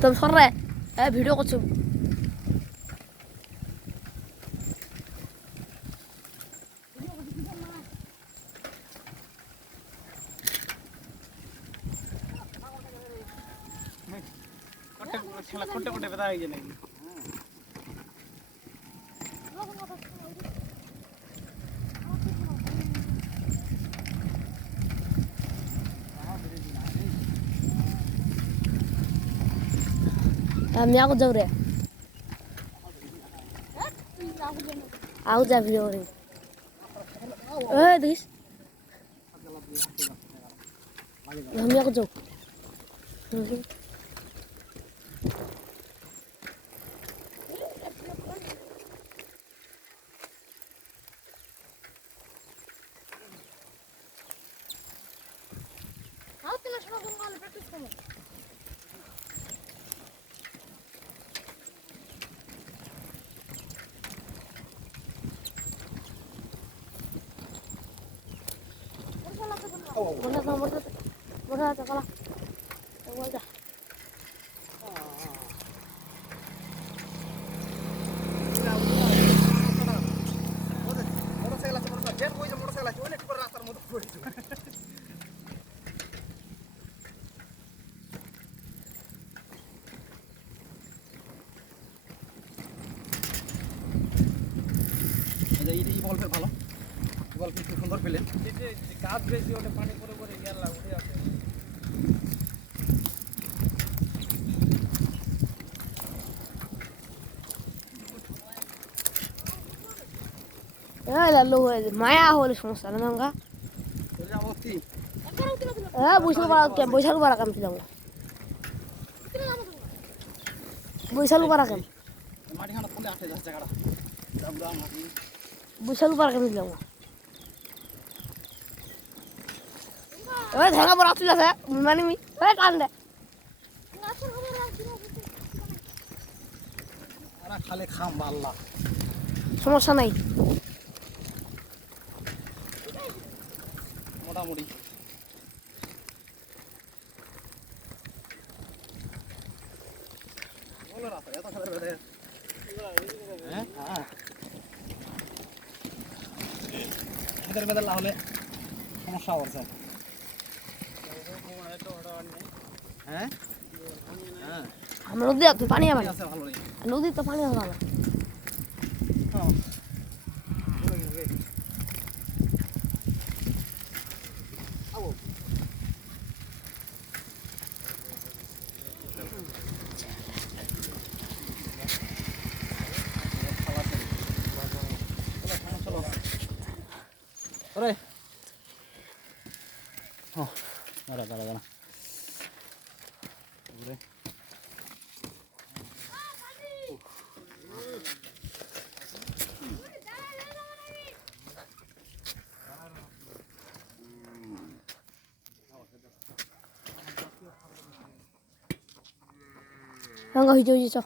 তুমি সর রে ভিডিও করছো কোটে কোটে বেদা হয়ে নাকি আমি আগত যাও রে আগত যা ভিডিও করি দেখিস আমি আগত যাও Mana kalah. Tunggu aja. এই বল ফের ভালো বল কি সুন্দর পেলেন কাজ বেশি ওটা পানি পরে পরে গেল উঠে আসে মায়া হলে সমস্যা না গঙ্গা অবস্থি বৈশাল পারা কাম ছিল বৈশাল পারা কাম মাটি খানা ফোনে আসে যাচ্ছে জায়গাটা আমরা মাটি বৈশাল পারা কাম ছিল এবার ধরা পড়া তুই আছে মানে মি টান দে আরে খালে খাম আল্লাহ সমস্যা নাই মোটামুটি বলো না এত খাবার বেড়ে হ্যাঁ হ্যাঁ এদের বেদা হলে সমস্যা হচ্ছে হ্যাঁ হ্যাঁ আমরা নদী তো পানি আমার আছে ভালোই নদী তো পানি হবে আমার Ore. Oh, দাঁড়া Ore. Gangga hijau-hijau.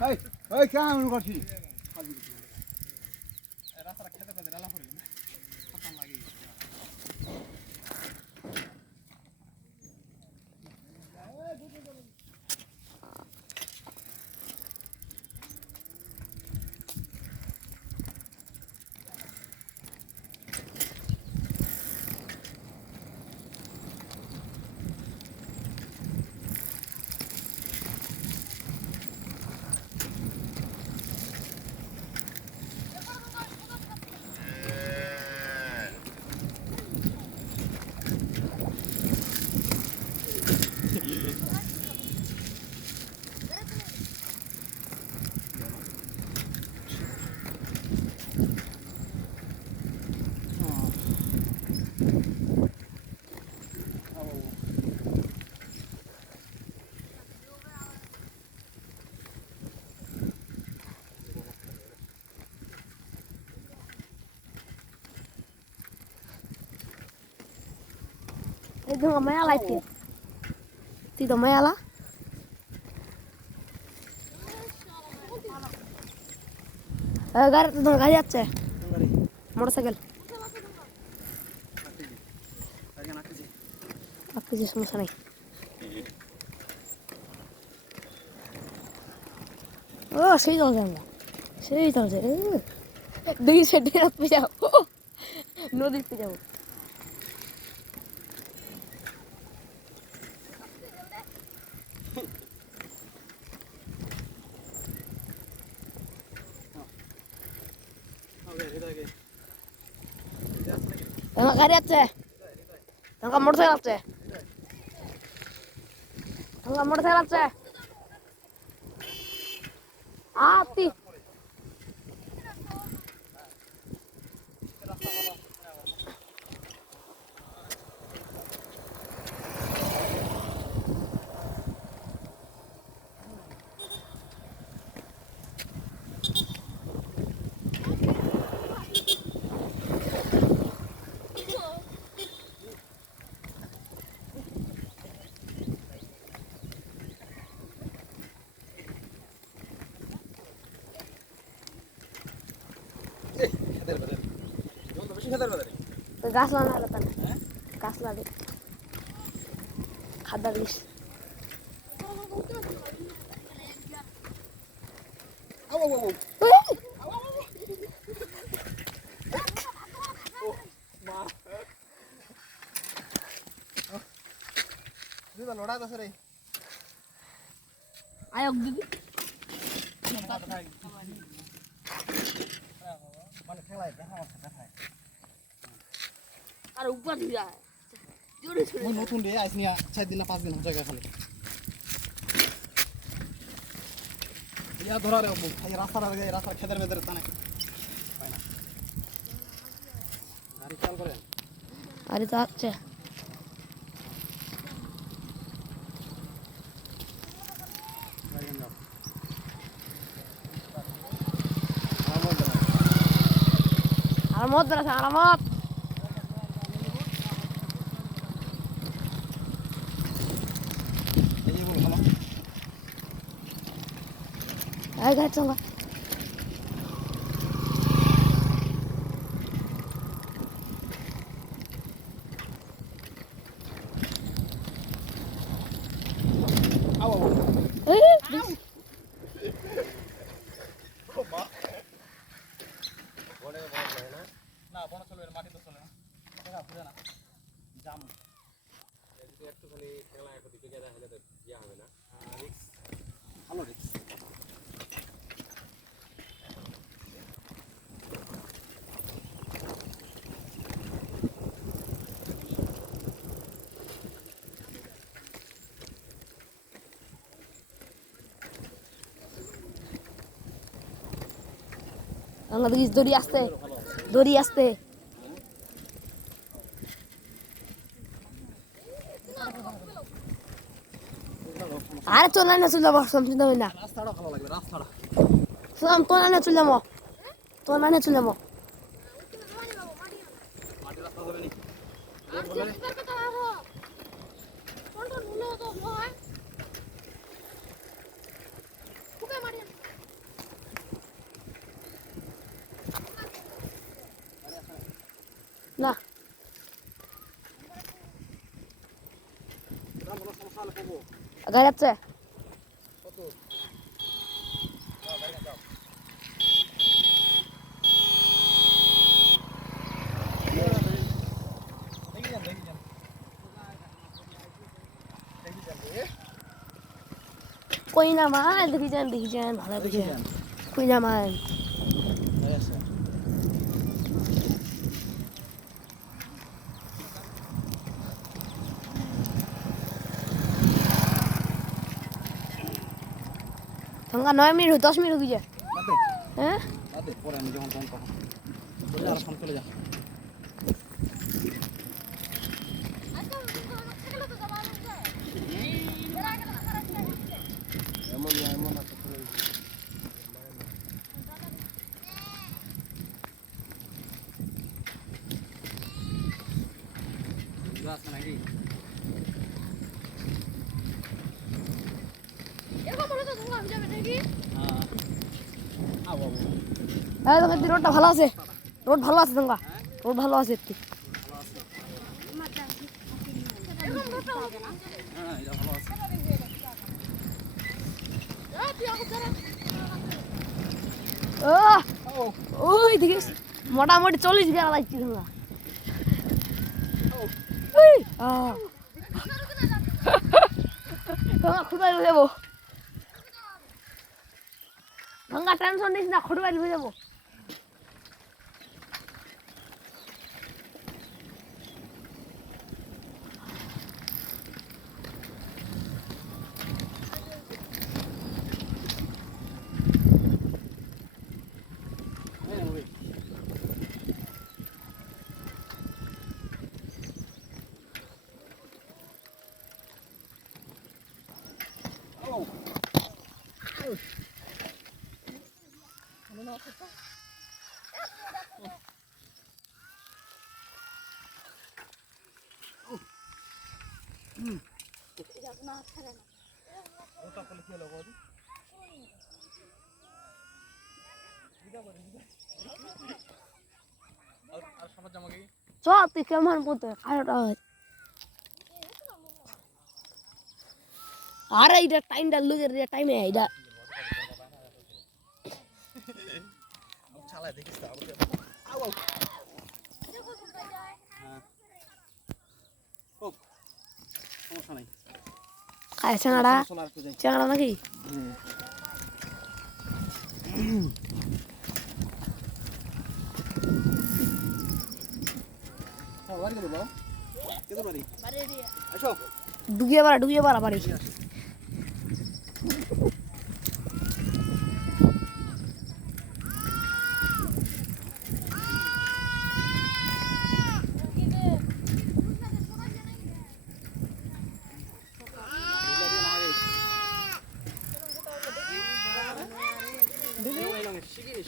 Hey, hey, kamu kasih. Rasa kita pada dalam hari ini. Kapan lagi? Itu nggak mayalah itu. Tidak mayalah. গাড়ি তো তোমার গাড়ি যাচ্ছে কোন গাড়ি মোটরসাইকেল রাখতেছি আগে রাখতেছি কিছু সমস্যা নাই ও সেই চলছে আমরা সেই চলছে দুই সাইডে রাখতে যাও নদীতে যাবো ওকে এটাকে তোমার গাড়ি যাচ্ছে তোমার মোটরসাইকেল আছে তোমার মোটরসাইকেল আছে আতি খেতের বাজারে যখন তো বেশি খেতের বাজারে গাছ লাগানো হলো তাহলে গাছ লাগে খাদ্য দিস আও আও আও দিদা লড়া দছ রে আয়ক দিদি মানে খেলায় দেখা আমার দেখায় আর উপর দিয়ে যায় জোরে জোরে মই নতুন রে আইছ নিয়া 4 দিন না 5 দিন হয়ে গেল খালি ইয়া ধরা রে এই রাস্তার আগে রাস্তার খেতের ভেতরে টানে হয় না গাড়ি চাল করে আরে তো আছে গাড়ি যাও আরামত বেড়াছে আরামত এই বল ভালো আয় গাছ চঙ্গা আও আও এই ও মা বলে না না বড় চলবে না মাটি তো চলে না দেখা পুরো না জাম যদি একটু খালি খেলা একটু দিকে যা হলে তো ইয়া হবে না রিক্স ভালো রিক্স আমাদের দড়ি আসতে দড়ি আসতে আরে চলে না চলে যাবো চিন্তা হয় না রাস্তাটা ভালো লাগবে রাস্তাটা শুনলাম তোর না চলে যাবো তোর মানে চলে যাবো মাটি রাস্তা হবে নি না রাম বড় সমস্যা হলে করবো গাড়ি যাচ্ছে কত কই না মাল দেখি যান ভালো দেখি যান কই না মাল তোমার 9 মিনিট 10 মিনিট হয়ে যায় হ্যাঁ পরে আমি যখন তখন আর ফোন চলে যা এমন এমন আছে গাছ নাকি এরকম বলে তো তোমরা যাবে নাকি হ্যাঁ রোডটা ভালো আছে, রোড ভালো আছে তোমরা, রোড ভালো আছে একটু। হ্যাঁ এটা ভালো আছে। ওই দিকে মোটামুটি 40 গেলা লাগছে তোমরা। তোমরা খুঁড়বাই যাবো, ভাঙ্গা টেনশন নিস না, খুঁড়বাই যাবো। ওটা করলে কি হলো বৌদি? আর সমাজ জামা কি? চ তুই কেমন বলতে খাওয়াটা হয়। আরে এটা টাইমটা লুজের টাইমে এটা চালায় দেখিস তো আউ আউ। হ্যাঁ খুব সমস্যা নাই। খায় চাঙাড়া, সোলার একটু যাই। চাঙাড়া নাকি? বাড়ি গেল বাবা, কেতো বাড়ি আসো। ডুবিয়ে পারা বাড়ি।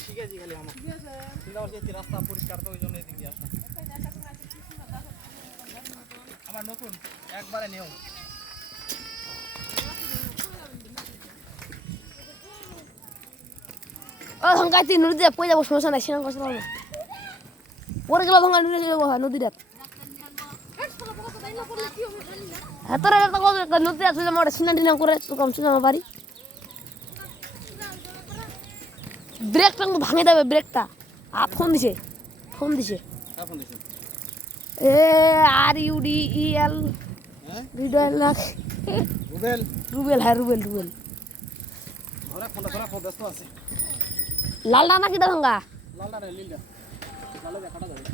শিখেছি খালি আমার চিন্তা করছি রাস্তা পরিষ্কার তো ওই জন্য এদিক দিয়ে আসলাম। আমার নতুন একবারে নিয়ম। ও ধঙ্কাই তুই নদীতে পড়ে যাবো, সমস্যা নাই, স্নান করতে পারবো। পরে গেল ধঙ্কা নদীতে যাবো নদীটা। হ্যাঁ তোরা নদীতে আসলে আমার স্নান টিনান করে কম ছিল আমার বাড়ি। ব্রেকটা ভাঙে দেবে, ব্রেকটা। ফোন দিছে, ফোন দিছে। RUDEL রুবেল, রুবেল, হ্যাঁ রুবেল রুবেল। লালডা নাকি দা ভাঙ্গা? লালডা রে লিলডা লালডা কাটা যাবে।